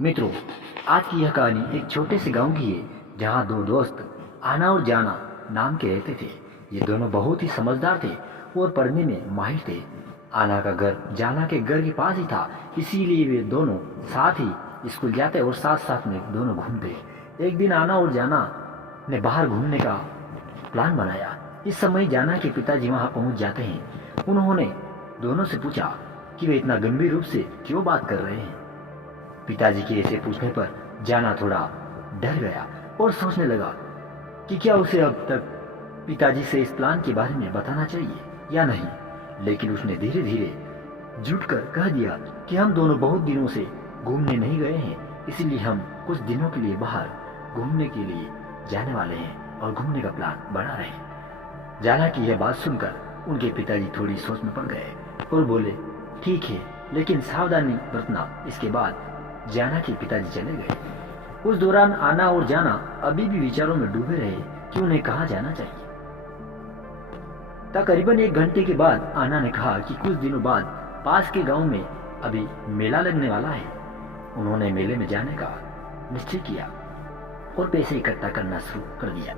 मित्रों, आज की यह कहानी एक छोटे से गांव की है जहां दो दोस्त आना और जाना नाम के रहते थे। ये दोनों बहुत ही समझदार थे और पढ़ने में माहिर थे। आना का घर जाना के घर के पास ही था, इसीलिए वे दोनों साथ ही स्कूल जाते और साथ साथ में दोनों घूमते। एक दिन आना और जाना ने बाहर घूमने का प्लान बनाया। इस समय जाना के पिताजी वहां पहुंच जाते हैं। उन्होंने दोनों से पूछा कि वे इतना गंभीर रूप से क्यों बात कर रहे हैं। पिताजी के ऐसे पूछने पर जाना थोड़ा डर गया और सोचने लगा कि क्या उसे अब तक पिताजी से इस प्लान के बारे में बताना चाहिए या नहीं। लेकिन उसने धीरे धीरे जुटकर कह दिया कि हम दोनों बहुत दिनों से घूमने नहीं गए हैं, इसलिए हम कुछ दिनों के लिए बाहर घूमने के लिए जाने वाले हैं और घूमने का प्लान बना रहे हैं। जाना की यह बात सुनकर उनके पिताजी थोड़ी सोच में पड़ गए और बोले, ठीक है, लेकिन सावधानी बरतना। इसके बाद जाना के पिताजी चले गए। उस दौरान आना और जाना अभी भी विचारों में डूबे रहे कि उन्हें कहाँ जाना चाहिए। तकरीबन 1 घंटे के बाद आना ने कहा कि कुछ दिनों बाद पास के गांव में अभी मेला लगने वाला है। उन्होंने मेले में जाने का निश्चय किया और पैसे इकट्ठा करना शुरू कर दिया।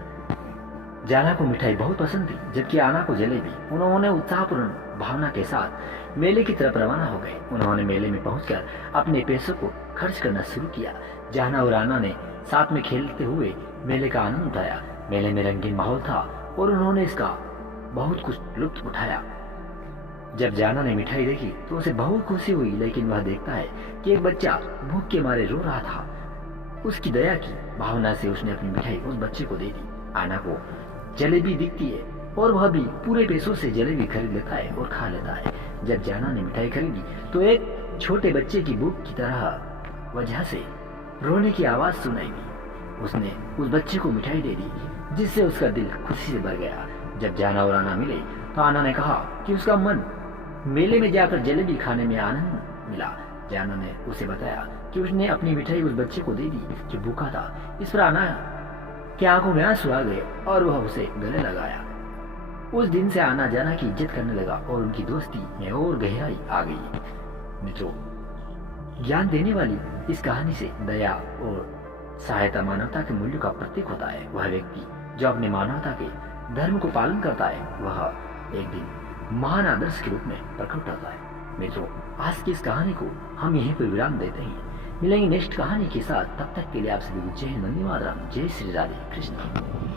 जाना को मिठाई बहुत पसंद थी, जबकि आना को जलेबी। उन्होंने उत्साहपूर्ण भावना के साथ मेले की तरफ रवाना हो गए। उन्होंने मेले में पहुंचकर अपने पैसों को खर्च करना शुरू किया। जाना और आना ने साथ में खेलते हुए मेले का आनंद उठाया। मेले में रंगीन माहौल था और उन्होंने इसका बहुत कुछ लुत्फ उठाया। जब जाना ने मिठाई देखी तो उसे बहुत खुशी हुई, लेकिन वह देखता है कि एक बच्चा भूख के मारे रो रहा था। उसकी दया की भावना से उसने अपनी मिठाई उस बच्चे को दे दी। आना को जलेबी दिखती है और वह भी पूरे पैसों से जलेबी खरीद लेता है और खा लेता है। जब जाना ने मिठाई खरीदी तो एक छोटे बच्चे की भूख की तरह वजह से रोने की आवाज सुनाई दी। उसने उस बच्चे को मिठाई दे दी, जिससे उसका दिल खुशी से भर गया। जब जाना और आना मिले तो आना ने कहा कि उसका मन मेले में जाकर जलेबी खाने में आनंद मिला। जाना ने उसे बताया कि उसने अपनी मिठाई उस बच्चे को दे दी जो भूखा था। इस पर आना की आंखों में आंसू आ गए और वह उसे गले लगाया। उस दिन से आना जाना की इज्जत करने लगा और उनकी दोस्ती में और गहराई आ गई। मित्रों, ज्ञान देने वाली इस कहानी से दया और सहायता मानवता के मूल्य का प्रतीक होता है। वह व्यक्ति जो अपने मानवता के धर्म को पालन करता है, वह एक दिन महान आदर्श के रूप में प्रकट होता है। मित्रों, आज की इस कहानी को हम यहीं पर विराम देते हैं। मिलेंगे नेक्स्ट कहानी के साथ। तब तक के लिए आप सभी को जय हिंद, वंदे मातरम, जय श्री राधे कृष्ण।